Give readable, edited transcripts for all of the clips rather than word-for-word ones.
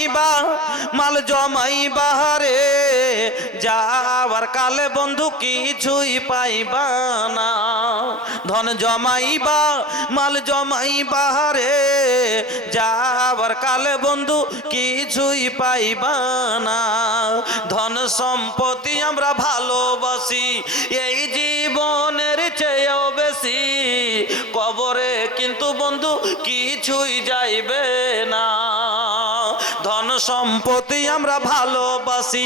জমাইবা মাল জমাইবা রে যাওয়ার কালে বন্ধু কিছুই পাইবা না ধন জমাইবা মাল জমাইবা রে যাওয়ার কালে বন্ধু কিছুই পাইবা না ধন সম্পত্তি আমরা ভালোবাসি এই জীবনের চেয়েও বেশি কবরে কিন্তু বন্ধু কিছুই যাইবে না ধন সম্পত্তি আমরা ভালোবাসি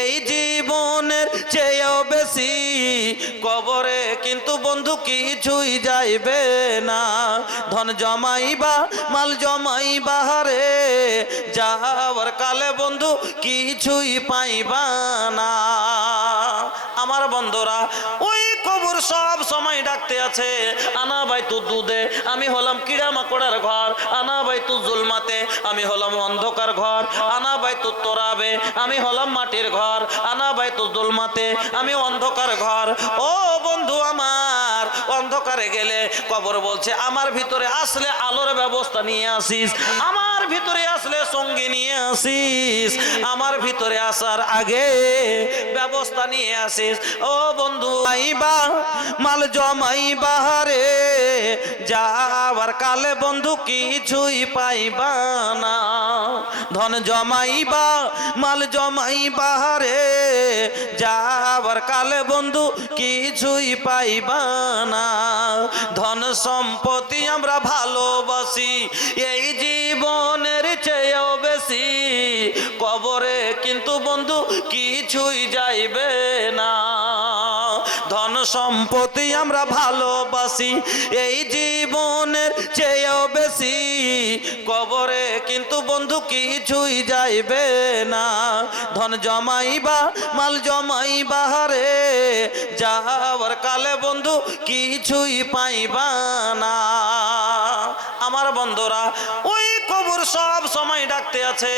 এই জীবনের চেয়েও বেশি কবরে কিন্তু বন্ধু কিছুই যাইবে না ধন জমাইবা মাল জমাইবা রে যাওয়ার কালে বন্ধু কিছুই পাইবা না আমার বন্ধুরা ওই কবর সব সময় ডাকতে আছে আনা ভাই তু দুধে আমি হলাম কিড়া মাকড়ার ঘর আনা ভাই তু জুলমাতে আমি হলাম অন্ধকার ঘর আনা ভাই তু তোরাবে আমি হলাম মাটির ঘর আনা ভাই তু জুলমাতে আমি অন্ধকার ঘর ও বন্ধু আমার অন্ধকারে গেলে কবর বলছে আমার ভিতরে আসলে আলোর ব্যবস্থা নিয়ে আসিস আমার ভিতরে আসলে সঙ্গী নিয়ে আসিস আমার ভিতরে আসার আগে ব্যবস্থা নিয়ে আসিস ও বন্ধু আইবা মাল জমাইবা রে যাওয়ার কালে বন্ধু কিছুই পাইবা না ধন জমাইবা মাল জমাইবা রে যাওয়ার কালে বন্ধু কিছুই পাইবা না ধন সম্পত্তি আমরা ভালোবাসি এই জীবনের চেয়েও বেশি কবরে কিন্তু বন্ধু কিছুই যাইবে না ধন সম্পত্তি আমরা ভালোবাসি এই জীবনের চেয়েও বেশি কবরে কিন্তু বন্ধু কিছুই যাইবে না ধন জমাইবা মাল জমাইবা রে যাওয়ার কালে বন্ধু কিছুই পাইবা না আমার বন্ধুরা ওই কবর সব সময় ডাকতে আছে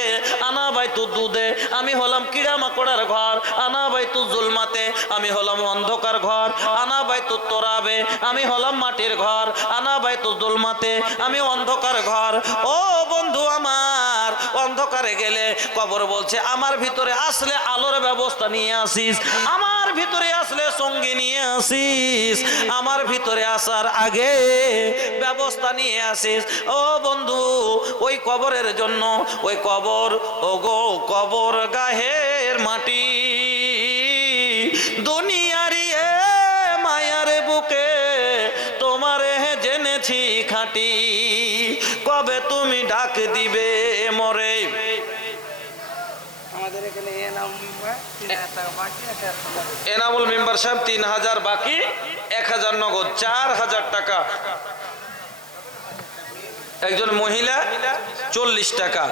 আনা ভাই তু দুধে আমি হলাম কিড়া মাকড়ার ঘর আনা ভাই তু জুলমাতে আমি হলাম অন্ধকার ঘর আনা ভাই তু তোরাবে আমি হলাম মাটির ঘর আনা ভাই তু জুলমাতে আমি অন্ধকার ঘর ও বন্ধু আমার অন্ধকারে গেলে কবর বলছে আমার ভিতরে আসলে আলোর ব্যবস্থা নিয়ে আসিস আমার ভিতরে আসলে সঙ্গী নিয়ে আসিস আমার ভিতরে আসার আগে ব্যবস্থা নিয়ে আসিস ও বন্ধু ওই কবরের জন্য ওই কবর ও গো কবর গাহের মাটি দুনিয়ারি মায়ার বুকে তোমারে জেনেছি খাঁটি কবে তুমি ডাক দিবে মরে এনামুল মেম্বার সাহেব 3000 বাকি 1000 নগদ 4000 টাকা একজন মহিলা 40 টাকা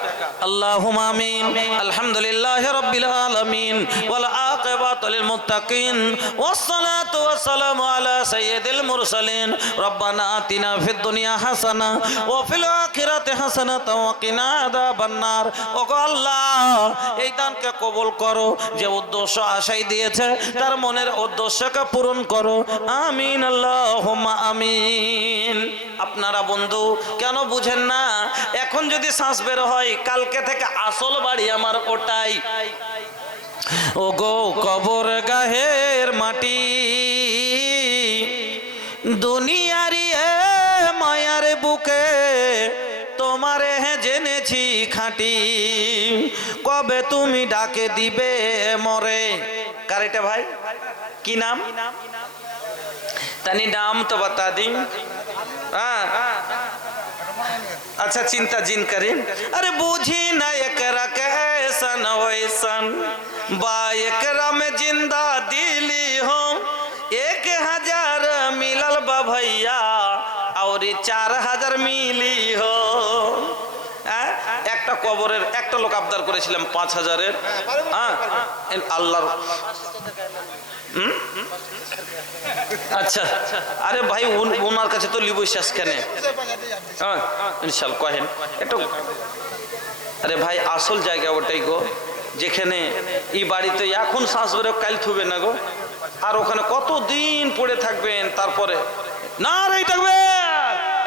আল্লাহুম্মা আমিন আলহামদুলিল্লাহি রাব্বিল আলামিন ওয়াল আকিবাতু লিল মুত্তাকিন ওয়াস সালাতু ওয়াস সালামু আলা সাইয়্যিদিল মুরসালিন রব্বানা আতিনা ফিদ দুনিয়া হাসানা ওয়া ফিল আখিরাতি হাসানাতাও ওয়া কিনা আযাবান নার ও গো আল্লাহ এই দানকে কবুল করো যে উদ্দেশ্য আশাই দিয়েছে তার মনের উদ্দেশ্যকে পূরণ করো আমিন আল্লাহুম্মা আমিন আপনারা বন্ধু কেন বুঝেন না এখন যদি শ্বাস বের হয় কালকে থেকে আসল বাড়ি আমার ওটাই ও গো কবর গাহের মাটি দুনিয়ারি মায়ার বুকে তোমারে জেনেছি খাঁটি কবে তুমি ডাকে দিবে মরে কার এটা ভাই কি নাম তানি নাম তো बता दी अच्छा चिंता जिन करें अरे बूझी ना एकरा कैसन वैसन बा एकरा में जिंदा दिली हो 1000 मिलल बा भैया और 4000 मिली हो একটা কবরের একটা লোক আবদার করেছিলাম 5000-এর হ্যাঁ আল্লাহর আচ্ছা আরে ভাই ওনার কাছে তো লিবই শেষ কেন হ্যাঁ ইনশাআল্লাহ কহেন একটু আরে ভাই আসল জায়গা ওটাই গো যেখানে এই বাড়িতে এখন শ্বাস বেরো কাল থুবে না গো আর ওখানে কত দিন পড়ে থাকবেন তারপরে না রে থাকবে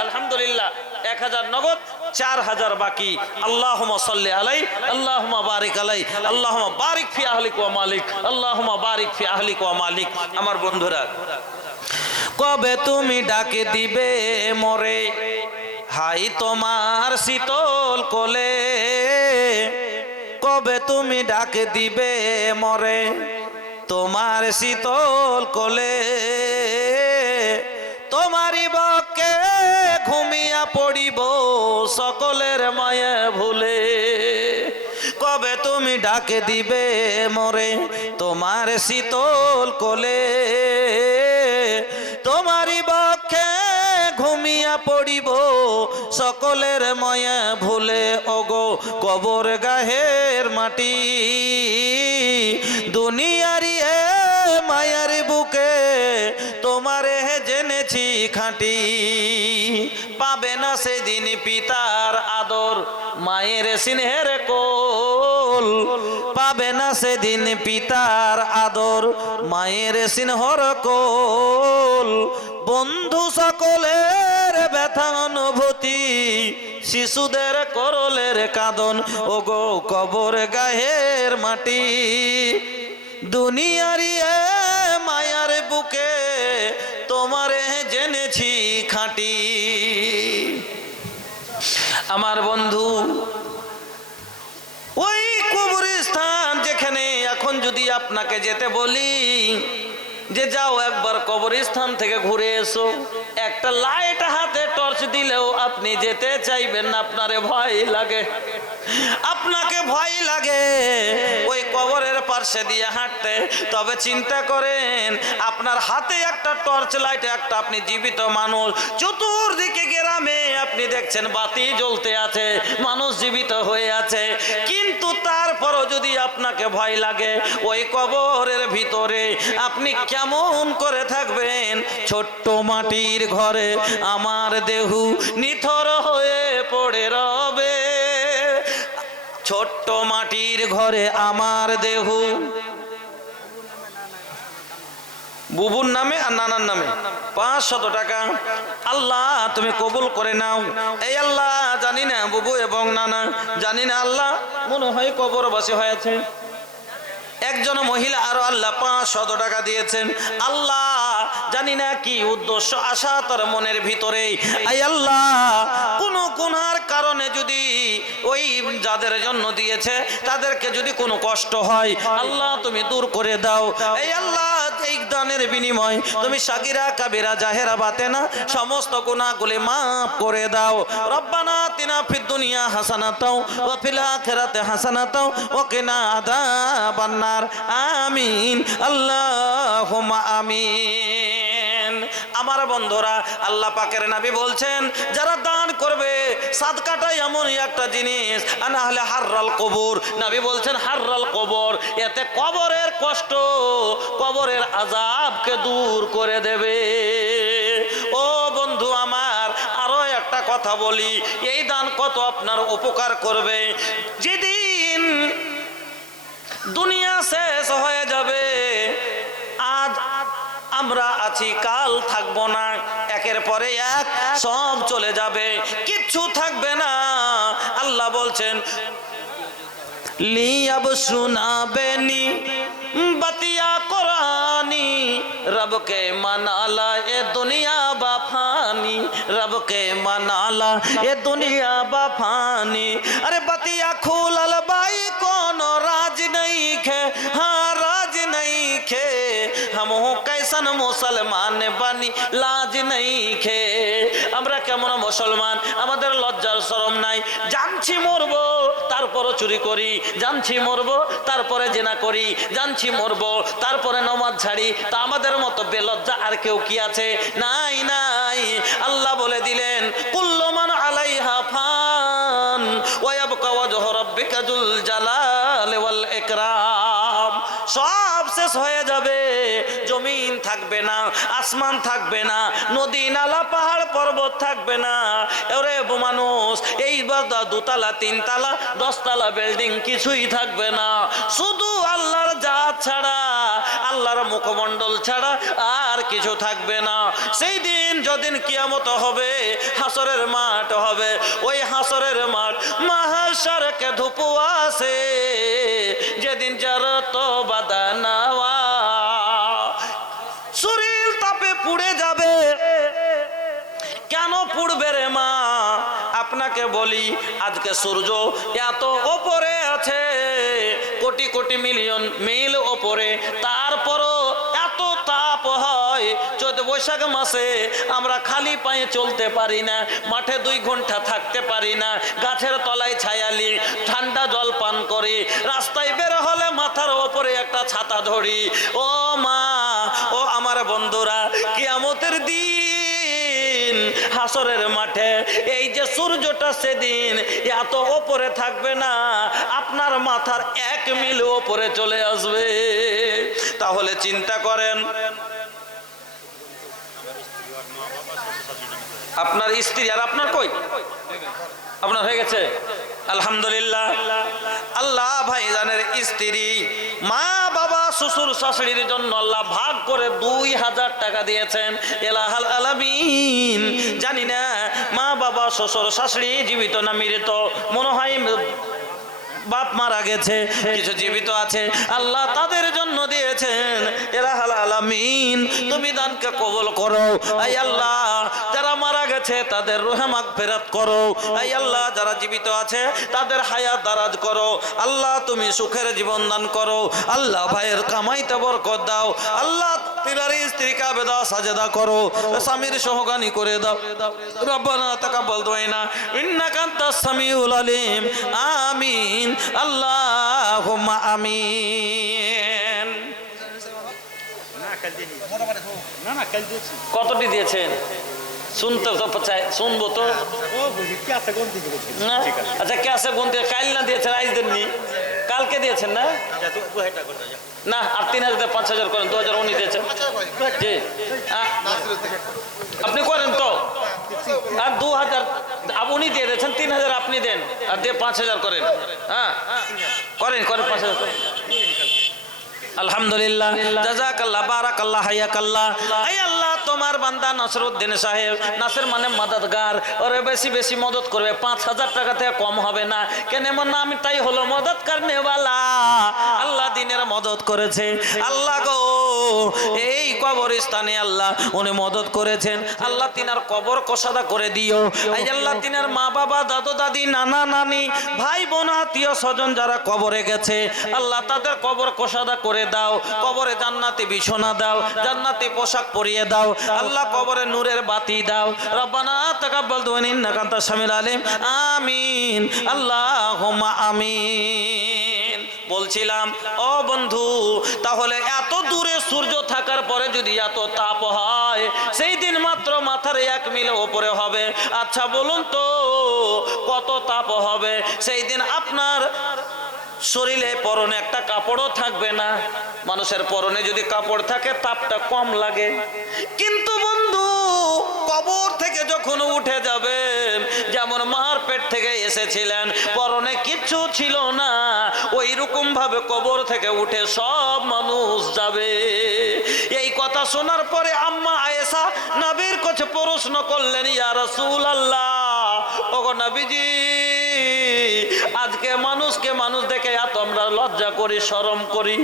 আলহামদুলিল্লাহ 1000 নগদ 4000 বাকি। আল্লাহুম্মা সাল্লি আলাই, আল্লাহুম্মা বারিক আলাই, আল্লাহুম্মা বারিক ফি আহলিক ওয়া মালিক, আল্লাহুম্মা বারিক ফি আহলিক ওয়া মালিক। আমার বন্ধুরা, কবে তুমি ডাকে দিবে মরে, হাই তোমার শীতল কোলে, কবে তুমি ডাকে দিবে মরে তোমার শীতল কোলে, তোমারই বকে ঘুমিয়া পড়িব সকলের মায়া ভুলে, কবে তুমি ডাকে দিবে মরে তোমার শীতল কোলে, তোমারই বক্ষে ঘুমিয়া পড়িব সকলের মায়া ভুলে। ওগো কবর গাহের মাটি, দুনিয়ারি এ মায়ার বুকে তোমারে জেনেছি খাঁটি, পাবে না সেদিন পিতার আদর মায়ের স্নেহের কোল, পাবে না সেদিন পিতার আদর মায়ের স্নেহর কোল, বন্ধু সকলের ব্যথা অনুভূতি শিশুদের করলের কাঁদন। ওগো কবর গাহের মাটি, দুনিয়ারি এ মায়ার বুকে তোমারে জেনেছি খাঁটি। আমার বন্ধু, ওই কবরস্থান যেখানে এখন যদি আপনাকে যেতে বলি যে যাও একবার কবরস্থান থেকে ঘুরে এসো, একটা লাইট হাতে টর্চ দিলেও আপনি যেতে চাইবেন না, আপনারে ভয় লাগে, আপনাকে ভয় লাগে ওই কবরের পাশে দিয়ে হাঁটতে। তবে চিন্তা করেন, আপনার হাতে একটা টর্চ লাইট, একটা আপনি জীবিত মানুষ, চতুর্দিকে গ্রামে আপনি দেখছেন বাতি জ্বলতে আছে, মানুষ জীবিত হয়ে আছে, কিন্তু তারপরও যদি আপনাকে ভয় লাগে, ওই কবরের ভিতরে আপনি কেমন করে থাকবেন? ছোট্ট মাটির ঘরে আমার দেহু নিথর হয়ে পড়ে রবে, ছোট্ট মাটির ঘরে আমার দেহু, বুবুর নামে আর নানার নামে 500 টাকা। আল্লাহ তুমি কবুল করে নাও। এই আল্লাহ, জানি না বুবু এবং নানা, জানি না আল্লাহ, মনে হয় কবরবাসী হয়েছে একজন মহিলা, আরো আল্লাহ 500 টাকা দিয়েছেন। আল্লাহ জানি না কি উদ্দেশ্য আশা তার মনের ভিতরে। আই আল্লাহ, কোন গুনার কারণে যদি ওই যাদের জন্য দিয়েছে তাদেরকে যদি কোনো কষ্ট হয়, আল্লাহ তুমি দূর করে দাও। এই আল্লাহ, এই দানের বিনিময় তুমি সাগিরা কাবিরা জাহেরা বাতেনা সমস্ত গুনাহগুলি মাফ করে দাও। রব্বানা আতিনা ফিদ দুনিয়া হাসানাতাও ওয়া ফিল আখিরাতি হাসানাতাও ওয়া কিনা আযাবান নার। আমিন, আল্লাহুম্মা আমিন। আমার বন্ধুরা, আল্লাহ পাকের নবী বলছেন, যারা দান করবে, সাদকাটা এমনই একটা জিনিস, আনা হলে হাররাল কবর, নবী বলছেন হাররাল কবর, এতে কবরের কষ্ট, কবরের আযাবকে দূর করে দেবে। ও বন্ধু আমার, আরো একটা কথা বলি, এই দান কত আপনার উপকার করবে। যেদিন দুনিয়া শেষ হয়ে যাবে, আজ আমরা আছি, কাল থাকবো না, একের পরে এক সব চলে যাবে, কিচ্ছু থাকবে না। আল্লাহ বলছেন, লিয়াব সুনাবেনি बतिया कुरानी, रब के मनाला ये दुनिया बाफानी, रब के मनाला ये दुनिया बाफानी। अरे बतिया खूलल बाई कोनो राज नहीं खे, हाँ राज नहीं खे, हम कैसन मुसलमान बनी लाज नहीं खे। আমরা কেমন মুসলমান, আমাদের লজ্জার শরম নাই, জানছি মরবো তারপরও চুরি করি, জানছি মরবো তারপরে জিনা করি, জানছি মরবো তারপরে নামাজ ছাড়ি। তা আমাদের মতো বেলজ্জা আর কেউ কি আছে? নাই নাই। আল্লাহ বলে দিলেন, কুল্লু মান আলাইহা ফান ওয়া ইয়াবকা ওয়াজহু রাব্বিকা যুল জালালি ওয়াল ইকরাম। সব শেষ হয়ে যাবে, জমিন থাকবে না, আসমান থাকবে না, নদী নালা পাহাড় পর্বত থাকবে না। ওরে মানুষ, এই দোতলা 3 তলা 10 তলা বিল্ডিং কিছুই থাকবে না, শুধু আল্লাহর জাত ছাড়া, আল্লাহর মুখমণ্ডল ছাড়া আর কিছু থাকবে না। সেই দিন যেদিন কিয়ামত হবে, হাসরের মাঠ হবে, ওই হাসরের মাঠ মাহশরকে ধুপুয়াছে, যেদিন জারত বাদানাওয়া শরীর তাপে পুড়ে যাবে। কেন পুড়বে রে মা? আপনাকে বলি, আজকে সূর্য এত ওপরে আছে, কোটি কোটি মিলিয়ন মিল ওপরে, তারপরও এত তাপ হয়। চৈত্র বৈশাখ মাসে আমরা খালি পায়ে চলতে পারি না, মাঠে 2 ঘন্টা থাকতে পারি না, গাছের তলায় ছায়ালি ঠান্ডা জল পান করি, রাস্তায় বের হলে মাথার ওপরে একটা ছাতা ধরি। ও মা, ও আমার বন্ধুরা, কিয়ামতের দিন হাসরের মাঠে এই যে সূর্যটা সেদিন এত ওপরে থাকবে না, আপনার মাথার 1 মিল ওপরে চলে আসবে। তাহলে চিন্তা করেন, আপনার স্ত্রী আর আপনার কই? আপনার হয়ে গেছে আলহামদুলিল্লাহ। আল্লাহ ভাইজানের স্ত্রী, মা বাবা শ্বশুর শাশুড়ির জন্য আল্লাহ ভাগ করে 2000 টাকা দিয়েছেন। এলাহাল আলামিন, জানি না মা বাবা শ্বশুর শাশুড়ি জীবিত না মৃত, মনে হয় বাপ মারা গেছে, কিছু জীবিত আছে, আল্লাহ তাদের জন্য দিয়েছেন। এলাহাল আলামিন, তুমি দানকে কবুল করো। আই আল্লাহ, যারা মারা গেছে তাদের রুহে মাগফিরাত করো। আই আল্লাহ, যারা জীবিত আছে তাদের হায়াত দারাজ করো। আল্লাহ, তুমি সুখের জীবন দান করো। আল্লাহ, ভাইয়ের কামাইতে বরকত দাও। আল্লাহ, পিলারি স্ত্রীকে আবেদা সাজেদা করো, স্বামীর সহগানী করে দাও। রব্বানা তাকাব্বাল দুআনা ইন্নাকা আনতাস সামিউল আলিম। আমিন, আল্লাহুম্মা আমিন। কতটি দিয়েছেন? শুনতে তো চাই, শুনবো তো। আচ্ছা, ক্যাশে গুনতে কাল না দিয়েছেন, আজ দেননি, কালকে দিয়েছেন না? না, আর 3000 5000 করেন, 2000 উনি দিয়েছেন। জি, আপনি করেন তো, আর 2000 উনি দিয়ে দিয়েছেন, 3000 আপনি দেন, আর দিয়ে 5000 করেন। হ্যাঁ, করেন করেন, 5000 করেন। আলহামদুলিল্লাহ, জাযাকাল্লাহ, বারাকাল্লাহ, হায়াকাল্লাহ। আয় আল্লাহ, তোমার বান্দা নাসরউদ্দিন সাহেব, নাসের মানে মদদগার, ওরে বেশি বেশি মদত করবে, 5000 টাকা থেকে কম হবে না। কেন এমন না? আমি তাই হলো মদত করনেওয়ালা। আল্লাহ দিনের মদত করেছে। আল্লাহ গো, এই কবরস্থানে আল্লাহ উনি মদত করেছেন। আল্লাহ তিনার কবর কসাদা করে দিও। আই আল্লাহ, তিনার মা বাবা, দাদু দাদি, নানা নানি, ভাই বোন, আত্মীয় স্বজন যারা কবরে গেছে, আল্লাহ তাদের কবর কসাদা করে দাও। কবরে জান্নাতি বিছানা দাও, জান্নাতি পোশাক পরিয়ে দাও। আল্লাহ, কবরে নূরের বাতি দাও। রব্বানা তাকাব্বাল দুআনা ইন্নাকা আনতাস সামিউল আলিম। আমিন, আল্লাহুম্মা আমিন। বলছিলাম, ও বন্ধু, তাহলে এত দূরে সূর্য থাকার পরে যদি এত তাপ হয়, সেই দিন মাত্র মাথার 1 মিল উপরে হবে। আচ্ছা বলুন তো, কত তাপ হবে সেই দিন? আপনার শরীরে পরনে একটা কাপড়ও থাকবে না। মানুষের পরনে যদি কাপড় থাকে তাপটা কম লাগে, কিন্তু বন্ধু কবর থেকে যখন উঠে যাবেন, যেমন মার পেট থেকে এসেছিলেন, পরনে কিচ্ছু ছিল না, ওই রকম ভাবে কবর থেকে উঠে সব মানুষ যাবে। এই কথা শোনার পরে আম্মা আয়েশা নবীর কাছে প্রশ্ন করলেন, ইয়া রাসূলুল্লাহ, ওগো নবীজি, আজকে মানুষকে মানুষ দেখে এত আমরা লজ্জা করি, শরম করি,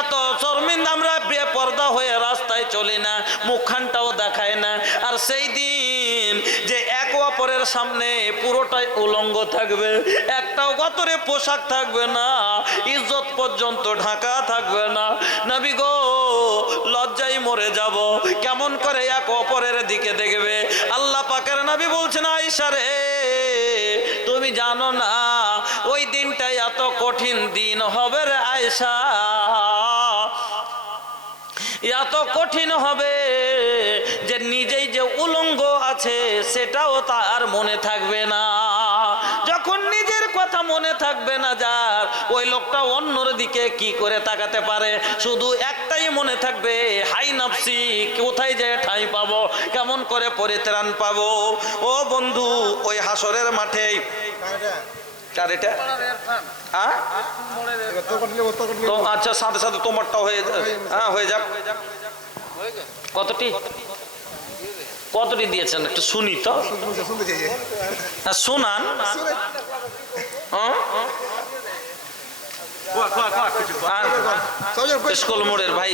এত শর্মিন্দা আমরা বেপরদা হয়ে রাস্তায় চলি না, মুখখানটাও দেখায় না। আর সেই দিন যে এক অপরের সামনে পুরোটাই উলঙ্গ থাকবে, একটাও গতরে পোশাক থাকবে না, ইজ্জত পর্যন্ত ঢাকা থাকবে না। নবী গো, লজ্জায় মরে যাব। কেমন করে এক অপরের দিকে দেখবে? আল্লাহ পাকের নবী বলছেন, আয়েশা রে, তুমি জানো না ওই দিনটা এত কঠিন দিন হবে রে আয়েশা, এত কঠিন হবে যে নিজেই যে উলঙ্গ আছে সেটাও তার মনে থাকবে না। যখন নিজের কথা কথা মনে থাকবে না যার, ওই লোকটা অন্যর দিকে কি করে তাকাতে পারে? শুধু একটাই মনে থাকবে, হাই নাফসি, কোথায় যে ঠাঁই পাবো, কেমন করে পরিত্রাণ পাবো। ও বন্ধু, ওই হাসরের মাঠে কার এটা? তো আচ্ছা, সাথে সাথে তোমারটাও হয়ে হ্যাঁ হয়ে যাক। কতটি কতটি দিয়েছেন একটু শুনি তো, শোনান। স্কুল মোড়ের ভাই